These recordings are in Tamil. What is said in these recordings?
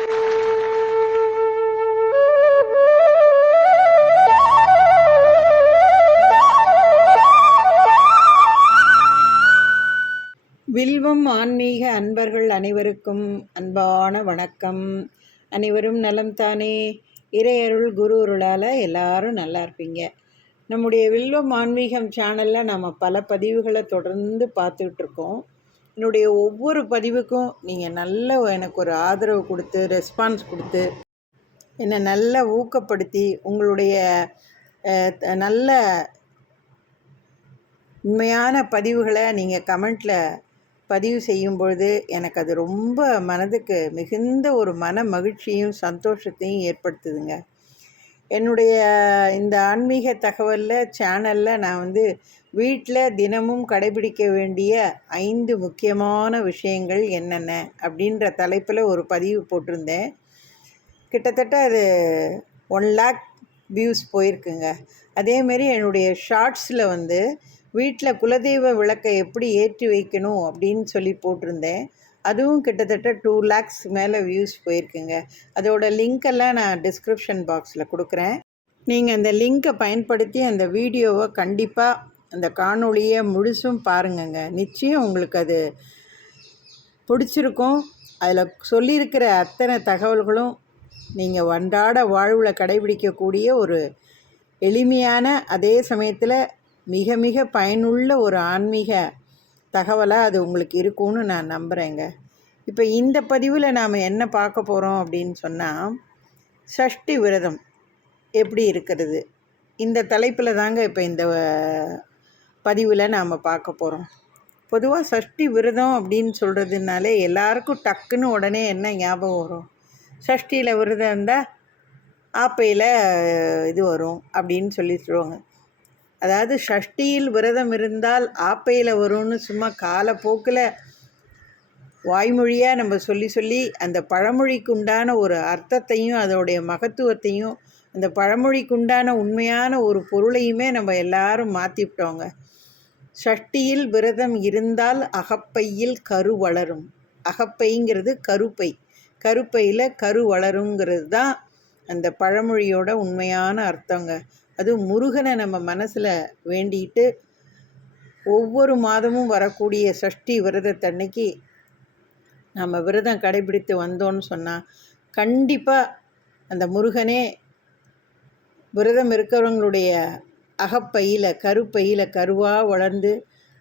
வில்வம் ஆன்மீக அன்பர்கள் அனைவருக்கும் அன்பான வணக்கம். அனைவரும் நலம் தானே? இறையருள் குரு அருளால் எல்லாரும் நல்லா இருப்பீங்க. நம்முடைய வில்வம் ஆன்மீகம் சேனலில் நம்ம பல பதிவுகளை தொடர்ந்து பார்த்துட்ருக்கோம். என்னுடைய ஒவ்வொரு பதிவுக்கும் நீங்கள் நல்ல எனக்கு ஒரு ஆதரவு கொடுத்து ரெஸ்பான்ஸ் கொடுத்து என்னை நல்லா ஊக்கப்படுத்தி உங்களுடைய நல்ல உண்மையான பதிவுகளை நீங்கள் கமெண்ட்டில் பதிவு செய்யும் பொழுது எனக்கு அது ரொம்ப மனதுக்கு மிகுந்த ஒரு மன மகிழ்ச்சியும் சந்தோஷத்தையும் ஏற்படுத்துதுங்க. என்னுடைய இந்த ஆன்மீக தகவலில் சேனலில் நான் வீட்டில் தினமும் கடைபிடிக்க வேண்டிய 5 முக்கியமான விஷயங்கள் என்னென்ன அப்படின்ற தலைப்பில் ஒரு பதிவு போட்டிருந்தேன். கிட்டத்தட்ட அது 1 lakh வியூஸ் போயிருக்குங்க. அதேமாரி என்னுடைய ஷார்ட்ஸில் வீட்டில் குலதெய்வ விளக்கை எப்படி ஏற்றி வைக்கணும் அப்படின்னு சொல்லி போட்டிருந்தேன். அதுவும் கிட்டத்தட்ட 2 lakhs மேலே வியூஸ் போயிருக்குங்க. அதோட லிங்க்கெல்லாம் நான் டிஸ்கிரிப்ஷன் பாக்ஸில் கொடுக்குறேன். நீங்கள் அந்த லிங்க்கை பயன்படுத்தி அந்த வீடியோவை கண்டிப்பாக அந்த காணொளியை முழுசும் பாருங்கங்க. நிச்சயம் உங்களுக்கு அது பிடிச்சிருக்கும். அதில் சொல்லியிருக்கிற அத்தனை தகவல்களும் நீங்கள் அன்றாட வாழ்வில் கடைபிடிக்கக்கூடிய ஒரு எளிமையான அதே சமயத்தில் மிக மிக பயனுள்ள ஒரு ஆன்மீக தகவலாக அது உங்களுக்கு இருக்கும்னு நான் நம்புகிறேங்க. இப்போ இந்த பதிவில் நாம் என்ன பார்க்க போகிறோம் அப்படின்னு சொன்னால், சஷ்டி விரதம் எப்படி இருக்கிறது, இந்த தலைப்பில் தாங்க இப்போ இந்த பதிவில் நாம் பார்க்க போகிறோம். பொதுவாக சஷ்டி விரதம் அப்படின்னு சொல்கிறதுனாலே எல்லாருக்கும் டக்குன்னு உடனே என்ன ஞாபகம் வரும்? சஷ்டியில் விரதம் இருந்தால் ஆப்பையில் இது வரும் அப்படின்னு சொல்லிடுவாங்க. அதாவது சஷ்டியில் விரதம் இருந்தால் ஆப்பையில் வரும்னு சும்மா காலப்போக்கில் வாய்மொழியாக நம்ம சொல்லி அந்த பழமொழிக்குண்டான ஒரு அர்த்தத்தையும் அதோடைய மகத்துவத்தையும் அந்த பழமொழிக்குண்டான உண்மையான ஒரு பொருளையுமே நம்ம எல்லாரும் மாற்றிவிட்டோங்க. சஷ்டியில் விரதம் இருந்தால் அகப்பையில் கரு வளரும். அகப்பைங்கிறது கருப்பை, கருப்பையில் கரு வளருங்கிறது தான் அந்த பழமொழியோட உண்மையான அர்த்தங்க. அதுவும் முருகனை நம்ம மனசில் வேண்டிட்டு ஒவ்வொரு மாதமும் வரக்கூடிய சஷ்டி விரதத்தன்னைக்கு நம்ம விரதம் கடைபிடித்து வந்தோன்னு சொன்னால் கண்டிப்பாக அந்த முருகனே விரதம் இருக்கிறவங்களுடைய அகப்பையில் கருப்பையில் கருவாக வளர்ந்து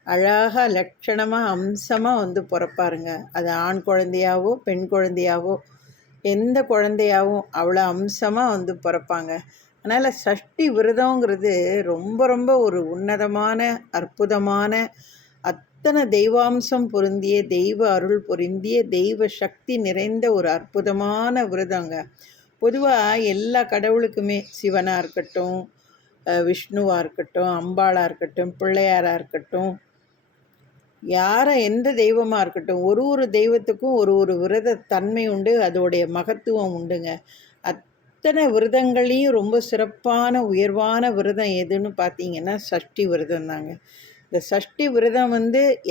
அழகாக லட்சணமாக அம்சமாக பிறப்பாருங்க. அது ஆண் குழந்தையாவோ பெண் குழந்தையாவோ எந்த குழந்தையாவும் அவ்வளோ அம்சமாக பிறப்பாங்க. அதனால் சஷ்டி விரதங்கிறது ரொம்ப ரொம்ப ஒரு உன்னதமான அற்புதமான அத்தனை தெய்வாம்சம் பொருந்திய தெய்வ அருள் பொருந்திய தெய்வ சக்தி நிறைந்த ஒரு அற்புதமான விரதங்க. பொதுவாக எல்லா கடவுளுக்குமே சிவனாக இருக்கட்டும், விஷ்ணுவாக இருக்கட்டும், அம்பாளாக இருக்கட்டும், பிள்ளையாராக இருக்கட்டும், யாரை எந்த தெய்வமாக இருக்கட்டும், ஒரு தெய்வத்துக்கும் ஒரு விரத தன்மை உண்டு, அதோடைய மகத்துவம் உண்டுங்க. அத்தனை விரதங்களையும் ரொம்ப சிறப்பான உயர்வான விரதம் எதுன்னு பார்த்தீங்கன்னா சஷ்டி விரதம் தாங்க. இந்த சஷ்டி விரதம்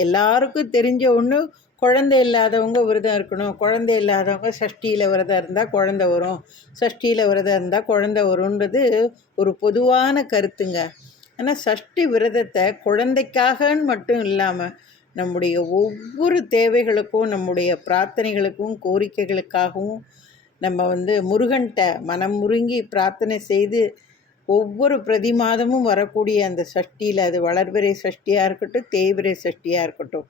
எல்லாருக்கும் தெரிஞ்ச ஒன்று. குழந்தை இல்லாதவங்க விரதம் இருக்கணும், குழந்தை இல்லாதவங்க சஷ்டியில் விரதம் இருந்தால் குழந்தை வரும், சஷ்டியில் விரதம் இருந்தால் குழந்தை வரும்ன்றது ஒரு பொதுவான கருத்துங்க. ஆனால் சஷ்டி விரதத்தை குழந்தைக்காகன்னு மட்டும் இல்லாமல் நம்முடைய ஒவ்வொரு தேவைகளுக்கும், நம்முடைய பிரார்த்தனைகளுக்கும், கோரிக்கைகளுக்காகவும் நம்ம முருகன்கிட்ட மனம் முருங்கி பிரார்த்தனை செய்து ஒவ்வொரு பிரதி மாதமும் வரக்கூடிய அந்த சஷ்டியில், அது வளர்பிறை சஷ்டியாக இருக்கட்டும், தேய்பிறை சஷ்டியாக இருக்கட்டும்,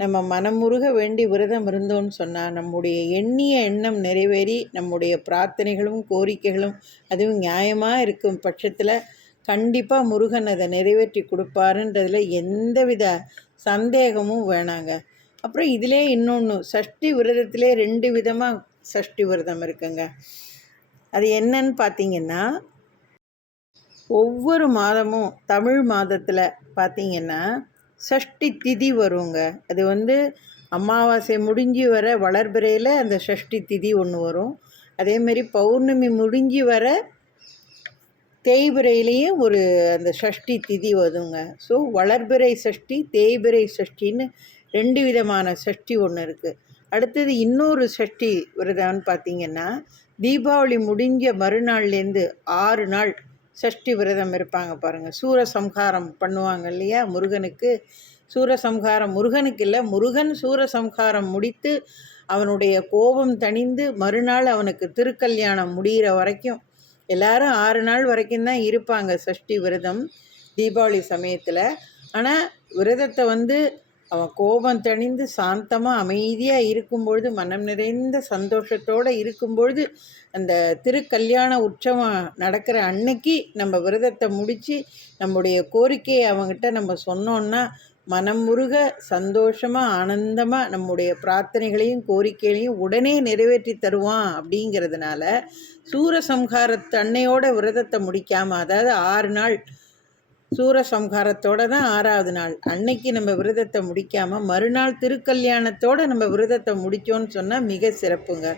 நம்ம மனமுருக வேண்டி விரதம் இருந்தோன்னு சொன்னால் நம்முடைய எண்ணிய எண்ணம் நிறைவேறி நம்முடைய பிரார்த்தனைகளும் கோரிக்கைகளும் அதுவும் நியாயமாக இருக்கும் பட்சத்தில் கண்டிப்பாக முருகன் அதை நிறைவேற்றி கொடுப்பாருன்றதில் எந்தவித சந்தேகமும் வேணாங்க. அப்புறம் இதிலே இன்னொன்று, சஷ்டி விரதத்திலே 2 விதமாக சஷ்டி விரதம் இருக்குங்க. அது என்னன்னு பார்த்தீங்கன்னா, ஒவ்வொரு மாதமும் தமிழ் மாதத்தில் பார்த்தீங்கன்னா சஷ்டி திதி வருங்க. அது அமாவாசை முடிஞ்சு வர வளர்பிறையில் அந்த சஷ்டி திதி ஒன்று வரும். அதேமாரி பௌர்ணமி முடிஞ்சு வர தேய்பிறையிலையும் ஒரு அந்த சஷ்டி திதி வருங்க. ஸோ வளர்பிறை சஷ்டி, தேய்பிறை சஷ்டின்னு 2 விதமான சஷ்டி ஒன்று இருக்குது. அடுத்தது இன்னொரு சஷ்டி விரதம்னு பார்த்திங்கன்னா, தீபாவளி முடிஞ்ச மறுநாள்லேருந்து 6 நாள் சஷ்டி விரதம் இருப்பாங்க பாருங்கள். சூரசம்ஹாரம் பண்ணுவாங்க இல்லையா முருகனுக்கு. சூரசம்ஹாரம் முருகனுக்கு இல்லை, முருகன் சூரசம்ஹாரம் முடித்து அவனுடைய கோபம் தணிந்து மறுநாள் அவனுக்கு திருக்கல்யாணம் முடிகிற வரைக்கும் எல்லாரும் 6 நாள் வரைக்கும் தான் இருப்பாங்க சஷ்டி விரதம் தீபாவளி சமயத்தில். ஆனால் விரதத்தை அவன் கோபம் தணிந்து சாந்தமாக அமைதியாக இருக்கும்பொழுது, மனம் நிறைந்த சந்தோஷத்தோடு இருக்கும்பொழுது, அந்த திருக்கல்யாண உற்சவம் நடக்கிற அன்னைக்கு நம்ம விரதத்தை முடித்து நம்முடைய கோரிக்கையை அவங்ககிட்ட நம்ம சொன்னோன்னா மனம் முருக சந்தோஷமாக ஆனந்தமாக நம்முடைய பிரார்த்தனைகளையும் கோரிக்கைகளையும் உடனே நிறைவேற்றி தருவான். அப்படிங்கிறதுனால சூரசம்ஹாரத்து அன்னையோட விரதத்தை முடிக்காமல், அதாவது 6 நாள் சூரசம்ஹாரத்தோடு தான் 6ஆவது நாள் அன்னைக்கு நம்ம விரதத்தை முடிக்காமல் மறுநாள் திருக்கல்யாணத்தோடு நம்ம விரதத்தை முடித்தோன்னு சொன்னால் மிக சிறப்புங்க.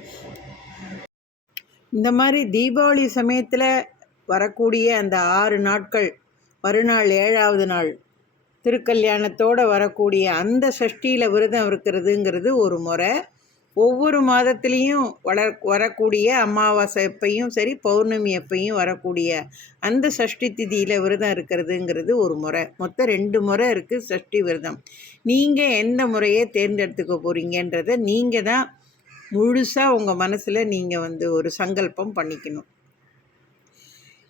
இந்த மாதிரி தீபாவளி சமயத்தில் வரக்கூடிய அந்த 6 நாட்கள், மறுநாள் 7ஆவது நாள் திருக்கல்யாணத்தோடு வரக்கூடிய அந்த சஷ்டியில் விரதம் இருக்கிறதுங்கிறது ஒரு முறை. ஒவ்வொரு மாதத்துலேயும் வரக்கூடிய அமாவாசை எப்பையும் சரி, பௌர்ணமி எப்பையும் வரக்கூடிய அந்த சஷ்டி திதியில் விரதம் இருக்கிறதுங்கிறது ஒரு முறை. மொத்தம் 2 முறை இருக்குது சஷ்டி விரதம். நீங்கள் எந்த முறையை தேர்ந்தெடுத்துக்க போகிறீங்கன்றதை நீங்கள் தான் முழுசாக உங்கள் மனசில் நீங்கள் ஒரு சங்கல்பம் பண்ணிக்கணும்.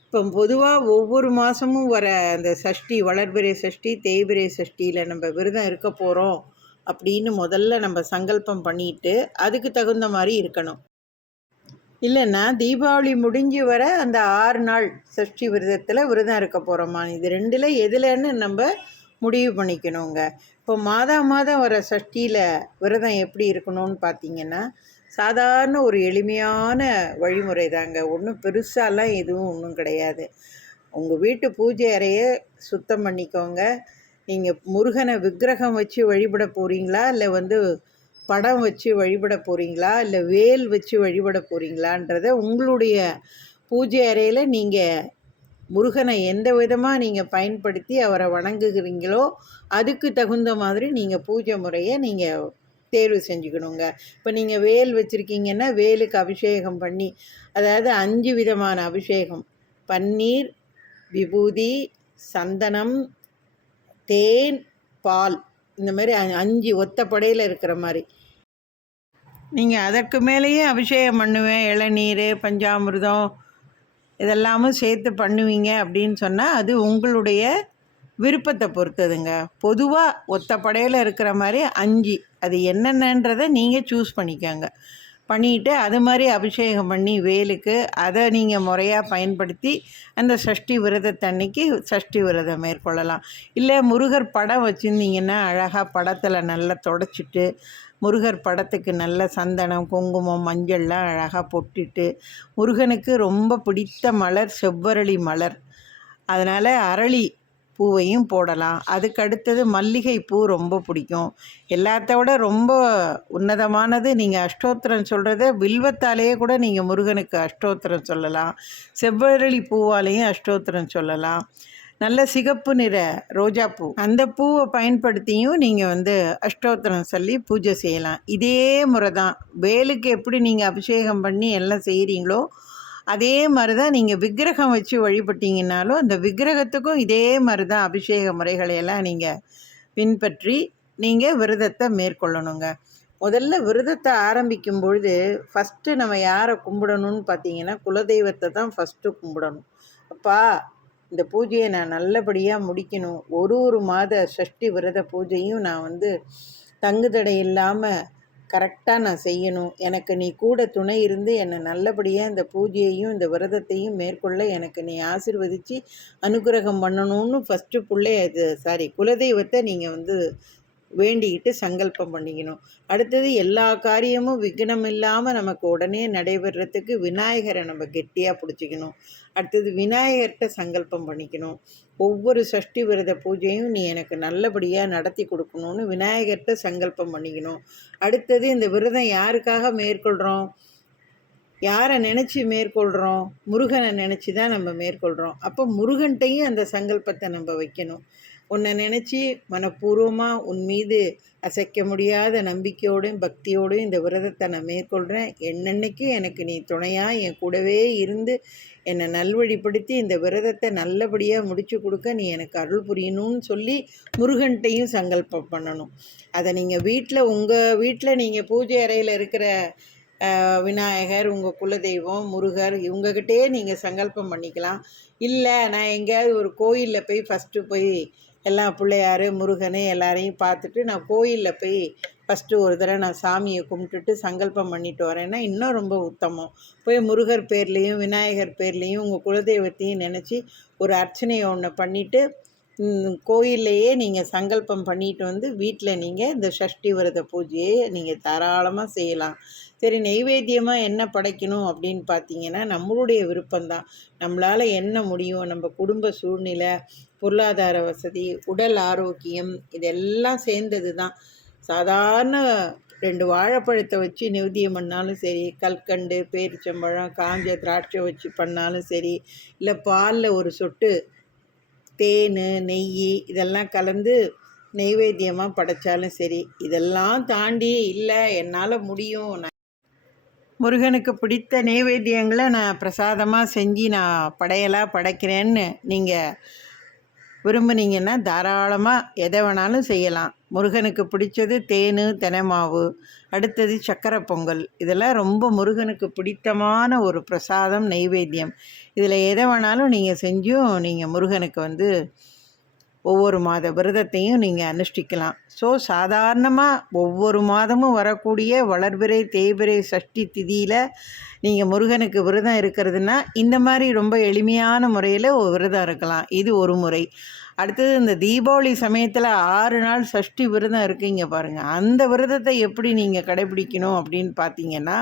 இப்போ பொதுவாக ஒவ்வொரு மாதமும் வர அந்த சஷ்டி, வளர்பிறை சஷ்டி, தேய்பிறை சஷ்டியில் நம்ம விரதம் இருக்க போகிறோம் அப்படின்னு முதல்ல நம்ம சங்கல்பம் பண்ணிட்டு அதுக்கு தகுந்த மாதிரி இருக்கணும். இல்லைன்னா தீபாவளி முடிஞ்சு வர அந்த 6 நாள் சஷ்டி விரதத்தில் விரதம் இருக்க போகிறோமா, இது 2ல் எதுலன்னு நம்ம முடிவு பண்ணிக்கணுங்க. இப்போ மாதம் வர சஷ்டியில் விரதம் எப்படி இருக்கணும்னு பார்த்திங்கன்னா, சாதாரண ஒரு எளிமையான வழிமுறை தாங்க. ஒன்றும் பெருசாலாம் எதுவும் ஒன்றும் கிடையாது. உங்கள் வீட்டு பூஜை அறையை சுத்தம் பண்ணிக்கோங்க. நீங்கள் முருகனை விக்கிரகம் வச்சு வழிபட போகிறீங்களா, இல்லை படம் வச்சு வழிபட போகிறீங்களா, இல்லை வேல் வச்சு வழிபட போகிறீங்களான்றத உங்களுடைய பூஜை அறையில் நீங்கள் முருகனை எந்த விதமாக நீங்கள் பயன்படுத்தி அவரை வணங்குகிறீங்களோ அதுக்கு தகுந்த மாதிரி நீங்கள் பூஜை முறையை நீங்கள் தேர்வு செஞ்சுக்கணுங்க. இப்போ நீங்கள் வேல் வச்சுருக்கீங்கன்னா வேலுக்கு அபிஷேகம் பண்ணி, அதாவது 5 விதமான அபிஷேகம்: பன்னீர், விபூதி, சந்தனம், தேன், பால், இந்த மாதிரி 5 ஒத்தப்படையில் இருக்கிற மாதிரி. நீங்கள் அதற்கு மேலேயே அபிஷேகம் பண்ணுவேன், இளநீர், பஞ்சாமிர்தம் இதெல்லாமும் சேர்த்து பண்ணுவீங்க அப்படின்னு சொன்னால் அது உங்களுடைய விருப்பத்தை பொறுத்ததுங்க. பொதுவாக ஒத்தப்படையில் இருக்கிற மாதிரி 5, அது என்னென்னன்றதை நீங்கள் சூஸ் பண்ணிக்கோங்க. பண்ணிவிட்டு அது மாதிரி அபிஷேகம் பண்ணி வேலுக்கு அதை நீங்கள் முறையாக பயன்படுத்தி அந்த சஷ்டி விரதத்தன்னைக்கு சஷ்டி விரதம் மேற்கொள்ளலாம். இல்லை முருகர் படம் வச்சுருந்தீங்கன்னா அழகாக படத்தில் நல்லா தொடச்சிட்டு முருகர் படத்துக்கு நல்ல சந்தனம், குங்குமம், மஞ்சள்லாம் அழகாக பொட்டிட்டு, முருகனுக்கு ரொம்ப பிடித்த மலர் செவ்வரளி மலர், அதனால் அரளி பூவையும் போடலாம். அதுக்கு அடுத்தது மல்லிகை பூ ரொம்ப பிடிக்கும். எல்லாத்தோட ரொம்ப உன்னதமானது நீங்கள் அஷ்டோத்திரம் சொல்கிறத வில்வத்தாலேயே கூட நீங்கள் முருகனுக்கு அஷ்டோத்திரம் சொல்லலாம். செவ்வரளி பூவாலேயும் அஷ்டோத்திரம் சொல்லலாம். நல்ல சிகப்பு நிற ரோஜாப்பூ, அந்த பூவை பயன்படுத்தியும் நீங்கள் அஷ்டோத்திரம் சொல்லி பூஜை செய்யலாம். இதே முறை தான் வேலுக்கு எப்படி நீங்கள் அபிஷேகம் பண்ணி எல்லாம் செய்கிறீங்களோ அதே மாதிரி தான் நீங்கள் விக்கிரகம் வச்சு வழிபட்டிங்கனாலும் அந்த விக்கிரகத்துக்கும் இதே மாதிரி தான் அபிஷேக முறைகளையெல்லாம் நீங்கள் பின்பற்றி நீங்கள் விரதத்தை மேற்கொள்ளணுங்க. முதல்ல விரதத்தை ஆரம்பிக்கும் பொழுது ஃபஸ்ட்டு நம்ம யாரை கும்பிடணும்னு பார்த்தீங்கன்னா குலதெய்வத்தை தான் ஃபஸ்ட்டு கும்பிடணும். அப்பா, இந்த பூஜையை நான் நல்லபடியாக முடிக்கணும், ஒரு மாத சஷ்டி விரத பூஜையும் நான் தங்குதடை இல்லாமல் கரெக்டாக நான் செய்யணும், எனக்கு நீ கூட துணை இருந்து என்னை நல்லபடியாக இந்த பூஜையையும் இந்த விரதத்தையும் மேற்கொள்ள எனக்கு நீ ஆசீர்வதித்து அனுகிரகம் பண்ணணும்னு ஃபஸ்ட்டு குலதெய்வத்தை நீங்கள் வேண்டிக்கிட்டு சங்கல்பம் பண்ணிக்கணும். அடுத்தது எல்லா காரியமும் விக்னம் இல்லாமல் நமக்கு உடனே நடைபெறத்துக்கு விநாயகரை நம்ம கெட்டியாக பிடிச்சிக்கணும். அடுத்தது விநாயகர்கிட்ட சங்கல்பம் பண்ணிக்கணும். ஒவ்வொரு சஷ்டி விரத பூஜையும் நீ எனக்கு நல்லபடியாக நடத்தி கொடுக்கணும்னு விநாயகர்கிட்ட சங்கல்பம் பண்ணிக்கணும். அடுத்தது இந்த விரதம் யாருக்காக மேற்கொள்கிறோம், யாரை நினச்சி மேற்கொள்கிறோம், முருகனை நினச்சி தான் நம்ம மேற்கொள்கிறோம். அப்போ முருகன்ட்டையும் அந்த சங்கல்பத்தை நம்ம வைக்கணும். உன்னை நினச்சி மனப்பூர்வமாக உன் மீது அசைக்க முடியாத நம்பிக்கையோடும் பக்தியோடும் இந்த விரதத்தை நான் மேற்கொள்கிறேன். என்னென்னைக்கு எனக்கு நீ துணையாக என் கூடவே இருந்து என்னை நல்வழிப்படுத்தி இந்த விரதத்தை நல்லபடியாக முடித்து கொடுக்க நீ எனக்கு அருள் புரியணும்னு சொல்லி முருகன்ட்டையும் சங்கல்பம் பண்ணணும். அதை நீங்கள் வீட்டில் உங்கள் வீட்டில் நீங்கள் பூஜை அறையில் இருக்கிற விநாயகர், உங்கள் குலதெய்வம், முருகர் இவங்ககிட்டயே நீங்கள் சங்கல்பம் பண்ணிக்கலாம். இல்லை நான் எங்கேயாவது ஒரு கோயிலில் போய் ஃபஸ்ட்டு போய் எல்லா பிள்ளையார், முருகனை எல்லாரையும் பார்த்துட்டு நான் கோயிலில் போய் ஃபஸ்ட்டு ஒரு தடவை நான் சாமியை கும்பிட்டுட்டு சங்கல்பம் பண்ணிட்டு வரேன்னா இன்னும் ரொம்ப உத்தமம். போய் முருகர் பேர்லேயும் விநாயகர் பேர்லேயும் உங்கள் குலதெய்வத்தையும் நினச்சி ஒரு அர்ச்சனையை ஒன்று பண்ணிவிட்டு கோயில்லையே நீங்கள் சங்கல்பம் பண்ணிட்டு வந்து வீட்டில் நீங்கள் இந்த சஷ்டி விரத பூஜையை நீங்கள் தாராளமாக செய்யலாம். சரி, நெய்வேத்தியமாக என்ன படைக்கணும் அப்படின்னு பார்த்தீங்கன்னா நம்மளுடைய விருப்பம்தான். நம்மளால் என்ன முடியும், நம்ம குடும்ப சூழ்நிலை, பொருளாதார வசதி, உடல் ஆரோக்கியம் இதெல்லாம் சேர்ந்தது தான். சாதாரண 2 வாழைப்பழத்தை வச்சு நிவேத்தியம் பண்ணாலும் சரி, கல்கண்டு, பேரிச்சம்பழம், காஞ்ச திராட்சை வச்சு பண்ணாலும் சரி, இல்லை பாலில் ஒரு சொட்டு தேன், நெய் இதெல்லாம் கலந்து நெய்வேத்தியமாக படைச்சாலும் சரி. இதெல்லாம் தாண்டி இல்லை என்னால் முடியும், நான் முருகனுக்கு பிடித்த நெய்வேத்தியங்களை நான் பிரசாதமாக செஞ்சு நான் படையலாக படைக்கிறேன்னு நீங்கள் விரும்புனீங்கன்னா தாராளமாக எதை வேணாலும் செய்யலாம். முருகனுக்கு பிடிச்சது தேன், தெனைமாவு, அடுத்தது சக்கரை பொங்கல். இதெல்லாம் ரொம்ப முருகனுக்கு பிடித்தமான ஒரு பிரசாதம், நெய்வேத்தியம். இதில் எதை வேணாலும் நீங்கள் செஞ்சும் நீங்கள் முருகனுக்கு ஒவ்வொரு மாத விரதத்தையும் நீங்கள் அனுஷ்டிக்கலாம். ஸோ சாதாரணமாக ஒவ்வொரு மாதமும் வரக்கூடிய வளர்பிறை, தேய்பிறை, சஷ்டி திதியில் நீங்கள் முருகனுக்கு விரதம் இருக்கிறதுனா இந்த மாதிரி ரொம்ப எளிமையான முறையில் ஒரு விரதம் இருக்கலாம். இது ஒரு முறை. அடுத்தது இந்த தீபாவளி சமயத்தில் 6 நாள் சஷ்டி விரதம் இருக்கீங்க பாருங்கள். அந்த விரதத்தை எப்படி நீங்கள் கடைபிடிக்கணும் அப்படின்னு பார்த்தீங்கன்னா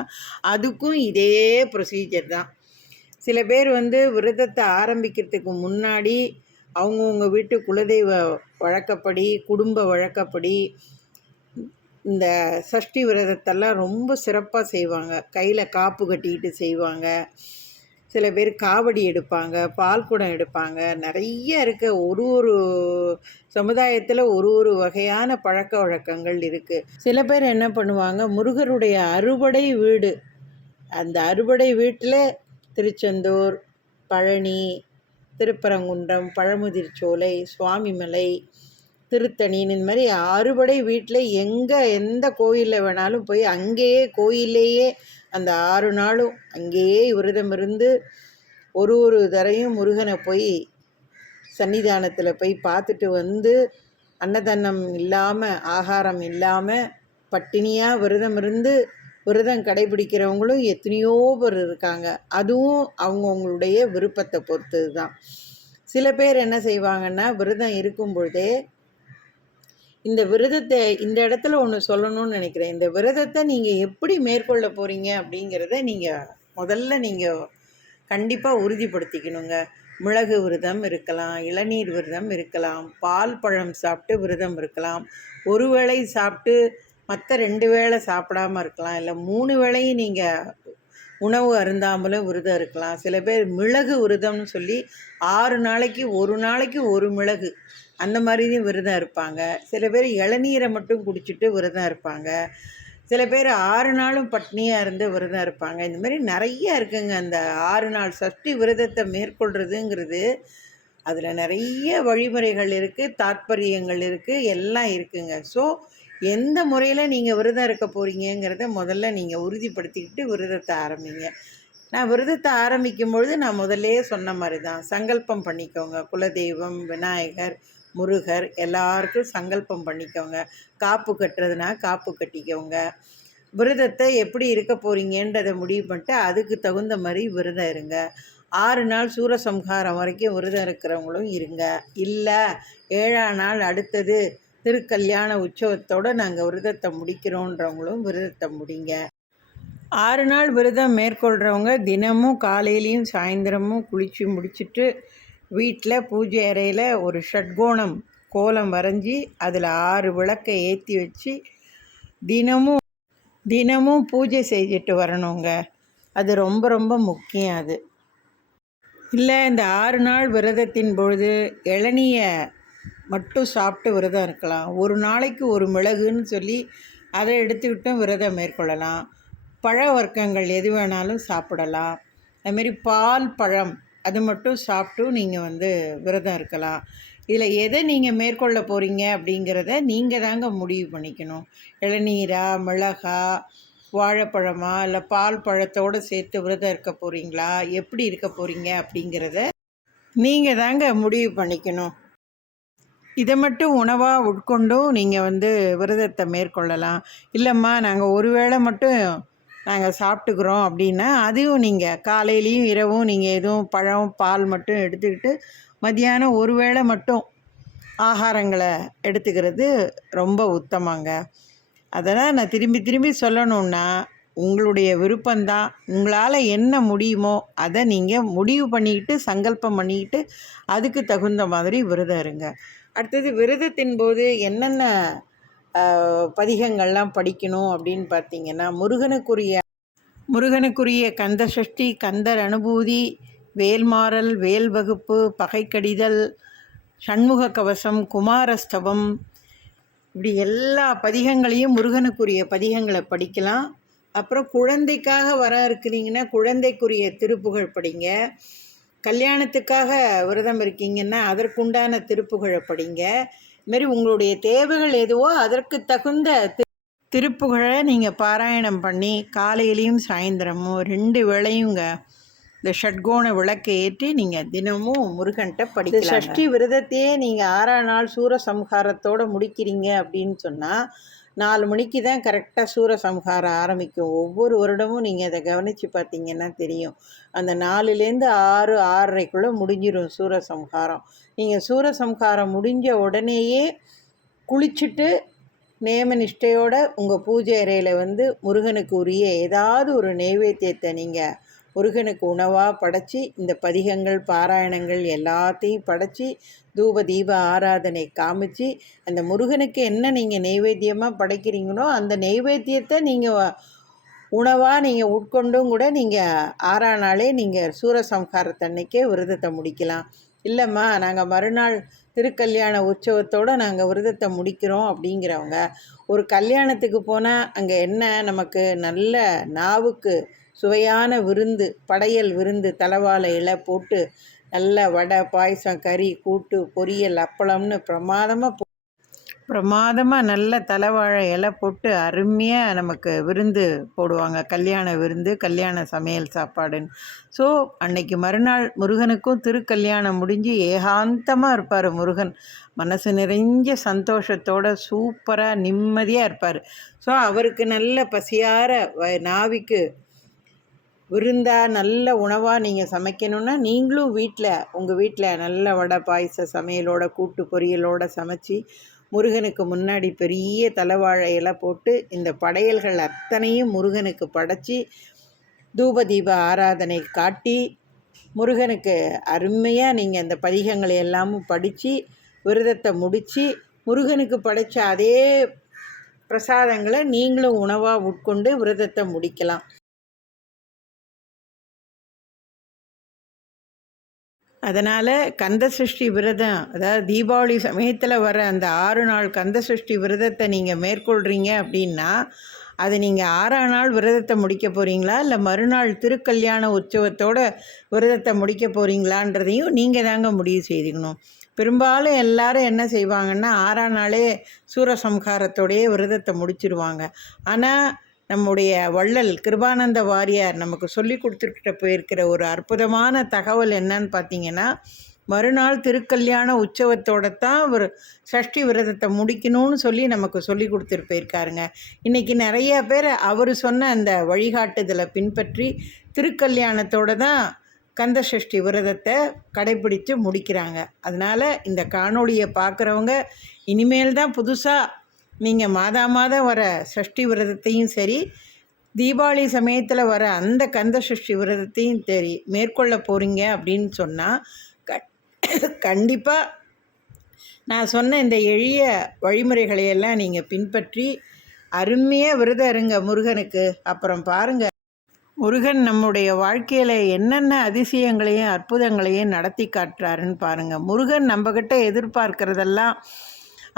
அதுக்கும் இதே ப்ரொசீஜர் தான். சில பேர் விரதத்தை ஆரம்பிக்கிறதுக்கு முன்னாடி அவங்கவுங்க வீட்டு குலதெய்வ வழக்கப்படி, குடும்ப வழக்கப்படி இந்த சஷ்டி விரதத்தெல்லாம் ரொம்ப சிறப்பாக செய்வாங்க. கையில் காப்பு கட்டிக்கிட்டு செய்வாங்க. சில பேர் காவடி எடுப்பாங்க, பால் குடம் எடுப்பாங்க. நிறைய இருக்க ஒரு சமுதாயத்தில் ஒரு வகையான பழக்க வழக்கங்கள் இருக்குது. சில பேர் என்ன பண்ணுவாங்க, முருகருடைய அறுபடை வீடு, அந்த அறுபடை வீட்டில் திருச்செந்தூர், பழனி, திருப்பரங்குன்றம், பழமுதிர்ச்சோலை, சுவாமிமலை, திருத்தணின்னு இந்த மாதிரி அறுபடை வீட்டில் எந்த கோயிலில் வேணாலும் போய் அங்கேயே கோயிலேயே அந்த 6 நாளும் அங்கேயே விரதம் இருந்து ஒரு தரையும் முருகனை போய் சன்னிதானத்தில் போய் பார்த்துட்டு அன்னதானம் இல்லாமல், ஆகாரம் இல்லாமல் பட்டினியாக விரதம் இருந்து விரதம் கடைபிடிக்கிறவங்களும் எத்தனையோ பேர் இருக்காங்க. அதுவும் அவங்கவுங்களுடைய விருப்பத்தை பொறுத்தது தான். சில பேர் என்ன செய்வாங்கன்னா விரதம் இருக்கும் பொழுதே இந்த விரதத்தை இந்த இடத்துல ஒன்று சொல்லணும்னு நினைக்கிறேன். இந்த விரதத்தை நீங்கள் எப்படி மேற்கொள்ள போகிறீங்க அப்படிங்கிறத முதல்ல நீங்கள் கண்டிப்பாக உறுதிப்படுத்திக்கணுங்க. மிளகு விரதம் இருக்கலாம், இளநீர் விரதம் இருக்கலாம், பால் பழம் சாப்பிட்டு விரதம் இருக்கலாம், ஒரு வேளை சாப்பிட்டு மற்ற 2 வேளை சாப்பிடாமல் இருக்கலாம், இல்லை 3 வேளையும் நீங்கள் உணவு அருந்தாமலும் விரதம் இருக்கலாம். சில பேர் மிளகு விரதம்னு சொல்லி 6 நாளைக்கு ஒரு நாளைக்கு ஒரு மிளகு அந்த மாதிரியும் விரதம் இருப்பாங்க. சில பேர் இளநீரை மட்டும் குடிச்சிட்டு விரதம் இருப்பாங்க. சில பேர் 6 நாளும் பட்னியாக இருந்து விரதம் இருப்பாங்க. இந்த மாதிரி நிறைய இருக்குங்க. அந்த 6 நாள் சஷ்டி விரதத்தை மேற்கொள்கிறதுங்கிறது அதில் நிறைய வழிமுறைகள் இருக்குது, தாத்பரியங்கள் இருக்குது, எல்லாம் இருக்குங்க. ஸோ எந்த முறையில் நீங்கள் விரதம் இருக்க போகிறீங்கிறத முதல்ல நீங்கள் உறுதிப்படுத்திக்கிட்டு விரதத்தை ஆரம்பிங்க. நான் விரதத்தை ஆரம்பிக்கும் பொழுது நான் முதல்லே சொன்ன மாதிரி தான் சங்கல்பம் பண்ணிக்கோங்க. குலதெய்வம், விநாயகர், முருகர் எல்லாருக்கும் சங்கல்பம் பண்ணிக்கோங்க. காப்பு கட்டுறதுனா காப்பு கட்டிக்கோங்க. விரதத்தை எப்படி இருக்க போகிறீங்கன்றதை முடிவு பண்ணிட்டு அதுக்கு தகுந்த மாதிரி விரதம் இருங்க. 6 நாள் சூரசம்ஹாரம் வரைக்கும் விரதம் இருக்கிறவங்களும் இருங்க. இல்லை 7ஆம் நாள் அடுத்தது திருக்கல்யாண உற்சவத்தோடு நாங்கள் விரதத்தை முடிக்கிறோன்றவங்களும் விரதத்தை முடிங்க. 6 நாள் விரதம் மேற்கொள்கிறவங்க தினமும் காலையிலையும் சாயந்தரமும் குளித்து முடிச்சுட்டு வீட்டில் பூஜை அறையில் ஒரு ஷட்கோணம் கோலம் வரைஞ்சி அதில் 6 விளக்கை ஏற்றி வச்சு தினமும் பூஜை செஞ்சுட்டு வரணுங்க. அது ரொம்ப ரொம்ப முக்கியம். அது இல்லை இந்த 6 நாள் விரதத்தின் பொழுது இளநியை மட்டும் சாப்பிட்டு விரதம் இருக்கலாம். ஒரு நாளைக்கு ஒரு மிளகுன்னு சொல்லி அதை எடுத்துக்கிட்டும் விரதம் மேற்கொள்ளலாம். பழ வர்க்கங்கள் எது வேணாலும் சாப்பிடலாம். அதுமாரி பால், பழம் அது மட்டும் சாப்பிட்டும் நீங்கள் விரதம் இருக்கலாம். இதில் எதை நீங்கள் மேற்கொள்ள போகிறீங்க அப்படிங்கிறத நீங்கள் தாங்க முடிவு பண்ணிக்கணும். இளநீரா, மிளகா, வாழைப்பழமா, இல்லை பால் பழத்தோடு சேர்த்து விரதம் இருக்க போகிறீங்களா, எப்படி இருக்க போகிறீங்க அப்படிங்கிறத நீங்கள் தாங்க முடிவு பண்ணிக்கணும். இதை மட்டும் உணவாக உட்கொண்டும் நீங்கள் விரதத்தை மேற்கொள்ளலாம். இல்லைம்மா நாங்கள் ஒரு வேளை மட்டும் நாங்கள் சாப்பிட்டுக்கிறோம் அப்படின்னா, அதையும் நீங்கள் காலையிலையும் இரவும் நீங்கள் எதுவும் பழம், பால் மட்டும் எடுத்துக்கிட்டு மத்தியானம் ஒரு வேளை மட்டும் ஆகாரங்களை எடுத்துக்கிறது ரொம்ப உத்தமங்க. அதனால் நான் திரும்பி திரும்பி சொல்லணுன்னா, உங்களுடைய விருப்பந்தான். உங்களால் என்ன முடியுமோ அதை நீங்கள் முடிவு பண்ணிக்கிட்டு, சங்கல்பம் பண்ணிக்கிட்டு, அதுக்கு தகுந்த மாதிரி விரதம் இருங்க. அடுத்தது விரதத்தின் போது என்னென்ன பதிகங்கள்லாம் படிக்கணும் அப்படின்னு பார்த்தீங்கன்னா, முருகனுக்குரிய கந்த சஷ்டி, கந்தர் அனுபூதி, வேல்மாறல், வேல் வகுப்பு, பகை கடிதல், சண்முக கவசம், குமாரஸ்தவம், இப்படி எல்லா பதிகங்களையும் முருகனுக்குரிய பதிகங்களை படிக்கலாம். அப்புறம் குழந்தைக்காக வர இருக்கிறீங்கன்னா குழந்தைக்குரிய திருப்புகழ் படிங்க. கல்யாணத்துக்காக விரதம் இருக்கீங்கன்னா அதற்குண்டான திருப்புகழை படிங்க. இதுமாரி உங்களுடைய தேவைகள் எதுவோ அதற்கு தகுந்த திருப்புகழை நீங்கள் பாராயணம் பண்ணி காலையிலையும் சாயந்தரமும் 2 வேளையுங்க இந்த ஷட்கோண விளக்கை ஏற்றி நீங்கள் தினமும் முருகன்கிட்ட படிக்கலாம். சஷ்டி விரதத்தையே நீங்கள் 6ஆம் நாள் சூரசம்ஹாரத்தோடு முடிக்கிறீங்க அப்படின்னு சொன்னால் 4 மணிக்கு தான் கரெக்டாக சூரசம்ஹாரம் ஆரம்பிக்கும். ஒவ்வொரு வருடமும் நீங்கள் அதை கவனித்து பார்த்தீங்கன்னா தெரியும். அந்த 4லேருந்து 6, 6:30க்குள்ளே முடிஞ்சிடும் சூரசம்ஹாரம். நீங்கள் சூரசம்ஹாரம் முடிஞ்ச உடனேயே குளிச்சுட்டு நேம நிஷ்டையோட உங்கள் பூஜை அறையில் முருகனுக்கு உரிய ஏதாவது ஒரு நைவேத்தியத்தை நீங்கள் முருகனுக்கு உணவாக படைச்சி இந்த பதிகங்கள், பாராயணங்கள் எல்லாத்தையும் படைச்சி தூப தீப ஆராதனை காமிச்சு அந்த முருகனுக்கு என்ன நீங்கள் நைவேத்தியமாக படைக்கிறீங்களோ அந்த நைவேத்தியத்தை நீங்கள் உணவாக நீங்கள் உட்கொண்டும் கூட நீங்கள் 6ஆம் நாளே நீங்கள் சூரசம்ஹாரத்தன்னைக்கே விரதத்தை முடிக்கலாம். இல்லைம்மா நாங்கள் மறுநாள் திருக்கல்யாண உற்சவத்தோடு நாங்கள் விரதத்தை முடிக்கிறோம் அப்படிங்கிறவங்க ஒரு கல்யாணத்துக்கு போனால் அங்கே என்ன நமக்கு நல்ல நாவுக்கு சுவையான விருந்து, படையல் விருந்து, தலவாழை இலை போட்டு நல்ல வடை, பாயசம், கறி, கூட்டு, பொரியல், அப்பளம்னு பிரமாதமாக நல்ல தலைவாழை இலை போட்டு அருமையாக நமக்கு விருந்து போடுவாங்க. கல்யாண விருந்து, கல்யாண சமையல் சாப்பாடுன்னு. ஸோ அன்னைக்கு மறுநாள் முருகனுக்கும் திருக்கல்யாணம் முடிஞ்சு ஏகாந்தமாக இருப்பார் முருகன். மனசு நிறைஞ்ச சந்தோஷத்தோட சூப்பராக நிம்மதியாக இருப்பார். ஸோ அவருக்கு நல்ல பசியார நாவிக்கு விருந்தாக நல்ல உணவாக நீங்கள் சமைக்கணுன்னா நீங்களும் உங்கள் வீட்டில் நல்ல வடை, பாயச சமையலோட கூட்டு பொரியலோடு சமைச்சி முருகனுக்கு முன்னாடி பெரிய தலைவாழை இலை போட்டு இந்த படையல்கள் அத்தனையும் முருகனுக்கு படைச்சி தூப தீப ஆராதனை காட்டி முருகனுக்கு அருமையாக நீங்கள் அந்த பதிகங்களை எல்லாமும் படித்து விரதத்தை முடித்து முருகனுக்கு படைத்த அதே பிரசாதங்களை நீங்களும் உணவாக உட்கொண்டு விரதத்தை முடிக்கலாம். அதனால் கந்த சஷ்டி விரதம், அதாவது தீபாவளி சமயத்தில் வர அந்த 6 நாள் கந்த சஷ்டி விரதத்தை நீங்கள் மேற்கொள்கிறீங்க அப்படின்னா அது நீங்கள் 6ஆம் நாள் விரதத்தை முடிக்க போகிறீங்களா, இல்லை மறுநாள் திருக்கல்யாண உற்சவத்தோட விரதத்தை முடிக்க போகிறீங்களான்றதையும் நீங்கள் தாங்க முடிவு செய்துக்கணும். பெரும்பாலும் எல்லாரும் என்ன செய்வாங்கன்னா 6ஆம் நாளே சூரசம்ஹாரத்தோடையே விரதத்தை முடிச்சிருவாங்க. ஆனால் நம்முடைய வள்ளல் கிருபானந்த வாரியார் நமக்கு சொல்லி கொடுத்துட்டு போயிருக்கிற ஒரு அற்புதமான தகவல் என்னன்னு பார்த்தீங்கன்னா, மறுநாள் திருக்கல்யாண உற்சவத்தோடு தான் ஒரு சஷ்டி விரதத்தை முடிக்கணும்னு சொல்லி நமக்கு சொல்லி கொடுத்துட்டு போயிருக்காருங்க. இன்றைக்கி நிறைய பேர் அவர் சொன்ன அந்த வழிகாட்டுதலை பின்பற்றி திருக்கல்யாணத்தோடு தான் கந்த சஷ்டி விரதத்தை கடைப்பிடித்து முடிக்கிறாங்க. அதனால் இந்த காணொளியை பார்க்குறவங்க இனிமேல் தான் புதுசாக நீங்கள் மாதம் வர சஷ்டி விரதத்தையும் சரி, தீபாவளி சமயத்தில் வர அந்த கந்த சஷ்டி விரதத்தையும் மேற்கொள்ள போகிறீங்க அப்படின்னு சொன்னால் கண்டிப்பாக நான் சொன்ன இந்த எளிய வழிமுறைகளையெல்லாம் நீங்கள் பின்பற்றி அருமையாக விரதம் இருங்க முருகனுக்கு. அப்புறம் பாருங்கள், முருகன் நம்முடைய வாழ்க்கையில் என்னென்ன அதிசயங்களையும் அற்புதங்களையும் நடத்தி காட்டுறாருன்னு பாருங்கள். முருகன் நம்மக்கிட்ட எதிர்பார்க்கிறதெல்லாம்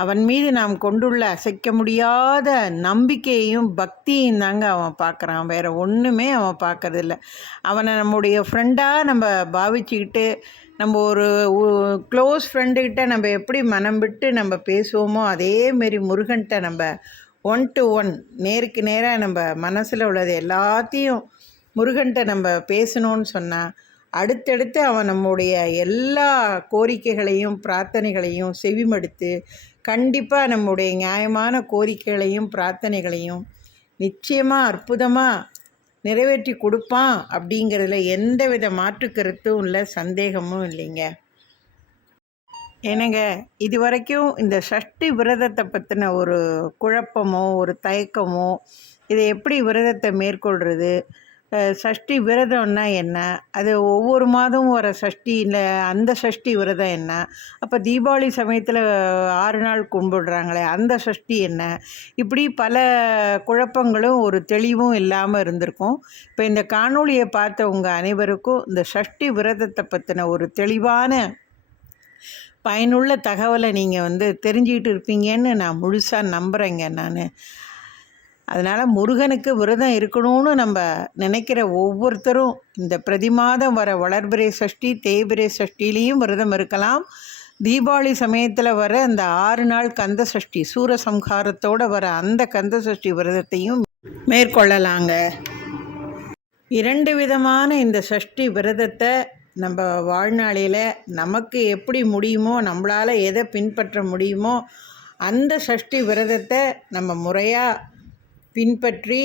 அவன் மீது நாம் கொண்டுள்ள அசைக்க முடியாத நம்பிக்கையையும் பக்தியும் தாங்க அவன் பார்க்குறான். வேறு ஒன்றுமே அவன் பார்க்கறதில்ல. அவனை நம்முடைய ஃப்ரெண்டாக நம்ம பாவிச்சுக்கிட்டு நம்ம ஒரு க்ளோஸ் ஃப்ரெண்டுக்கிட்ட நம்ம எப்படி மனம் விட்டு நம்ம பேசுவோமோ அதேமாரி முருகன்கிட்ட நம்ம 1 to 1 நேருக்கு நேராக நம்ம மனசில் உள்ளது எல்லாத்தையும் முருகன்கிட்ட நம்ம பேசணும்னு சொன்னால் அடுத்தடுத்து அவன் நம்முடைய எல்லா கோரிக்கைகளையும் பிரார்த்தனைகளையும் செவிமடுத்து கண்டிப்பாக நம்முடைய நியாயமான கோரிக்கைகளையும் பிரார்த்தனைகளையும் நிச்சயமாக அற்புதமாக நிறைவேற்றி கொடுப்பான். அப்படிங்கிறதுல எந்த வித மாற்று கருத்தும் இல்லை, சந்தேகமும் இல்லைங்க. ஏன்னங்க இது வரைக்கும் இந்த சஷ்டி விரதத்தை பற்றின ஒரு குழப்பமோ ஒரு தயக்கமோ, இதை எப்படி விரதத்தை மேற்கொள்கிறது, சஷ்டி விரதம்னா என்ன, அது ஒவ்வொரு மாதமும் வர சஷ்டியில் அந்த சஷ்டி விரதம் என்ன, அப்போ தீபாவளி சமயத்தில் 6 நாள் கும்பிடுறாங்களே அந்த சஷ்டி என்ன, இப்படி பல குழப்பங்களும் ஒரு தெளிவும் இல்லாமல் இருந்திருக்கும். இப்போ இந்த காணொளியை பார்த்த உங்கள் அனைவருக்கும் இந்த சஷ்டி விரதத்தை பற்றின ஒரு தெளிவான பயனுள்ள தகவலை நீங்கள் தெரிஞ்சுக்கிட்டு இருப்பீங்கன்னு நான் முழுசாக நம்புகிறேங்க. அதனால் முருகனுக்கு விரதம் இருக்கணும்னு நம்ம நினைக்கிற ஒவ்வொருத்தரும் இந்த பிரதி மாதம் வர வளர்பிறை சஷ்டி தேய்பிறை சஷ்டிலையும் விரதம் இருக்கலாம். தீபாவளி சமயத்தில் வர அந்த 6 நாள் கந்த சஷ்டி சூரசம்ஹாரத்தோடு வர அந்த கந்த சஷ்டி விரதத்தையும் மேற்கொள்ளலாங்க. 2 விதமான இந்த சஷ்டி விரதத்தை நம்ம வாழ்நாளில் நமக்கு எப்படி முடியுமோ, நம்மளால் எதை பின்பற்ற முடியுமோ அந்த சஷ்டி விரதத்தை நம்ம முறையாக பின்பற்றி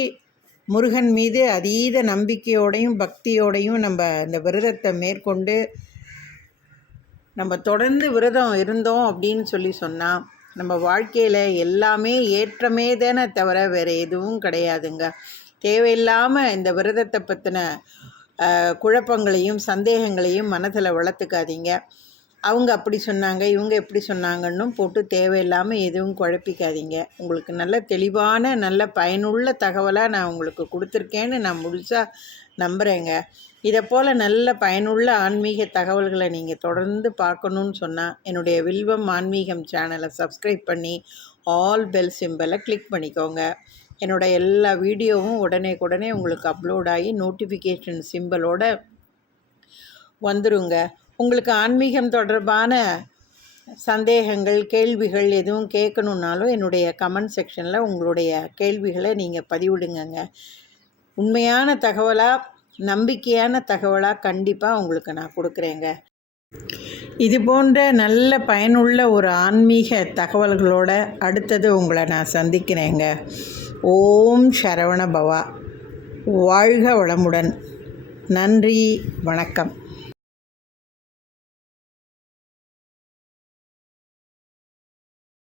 முருகன் மீது அதீத நம்பிக்கையோடையும் பக்தியோடையும் நம்ம இந்த விரதத்தை மேற்கொண்டு நம்ம தொடர்ந்து விரதம் இருந்தோம் அப்படின்னு சொன்னால் நம்ம வாழ்க்கையில் எல்லாமே ஏற்றமே தானே தவிர வேறு எதுவும் கிடையாதுங்க. தேவையில்லாமல் இந்த விரதத்தை பற்றின குழப்பங்களையும் சந்தேகங்களையும் மனதில் வளர்த்துக்காதீங்க. அவங்க அப்படி சொன்னாங்க, இவங்க எப்படி சொன்னாங்கன்னும் போட்டு தேவையில்லாமல் எதுவும் குழப்பிக்காதீங்க. உங்களுக்கு நல்ல தெளிவான நல்ல பயனுள்ள தகவலாக நான் உங்களுக்கு கொடுத்துருக்கேன்னு நான் முழுசாக நம்புகிறேங்க. இதை போல் நல்ல பயனுள்ள ஆன்மீக தகவல்களை நீங்கள் தொடர்ந்து பார்க்கணுன்னு சொன்னால் என்னுடைய வில்வம் ஆன்மீகம் சேனலை சப்ஸ்கிரைப் பண்ணி ஆல் பெல் சிம்பலை கிளிக் பண்ணிக்கோங்க. என்னோடய எல்லா வீடியோவும் உடனே உங்களுக்கு அப்லோட் ஆகி நோட்டிஃபிகேஷன் சிம்பலோட வந்துருங்க. உங்களுக்கு ஆன்மீகம் தொடர்பான சந்தேகங்கள் கேள்விகள் எதுவும் கேட்கணுன்னாலும் என்னுடைய கமெண்ட் செக்ஷனில் உங்களுடைய கேள்விகளை நீங்கள் பதிவிடுங்கங்க. உண்மையான தகவலாக நம்பிக்கையான தகவலாக கண்டிப்பாக உங்களுக்கு நான் கொடுக்குறேங்க. இது போன்ற நல்ல பயனுள்ள ஒரு ஆன்மீக தகவல்களோட அடுத்தது உங்களை நான் சந்திக்கிறேங்க. ஓம் சரவண பவா. வாழ்க வளமுடன். நன்றி, வணக்கம்.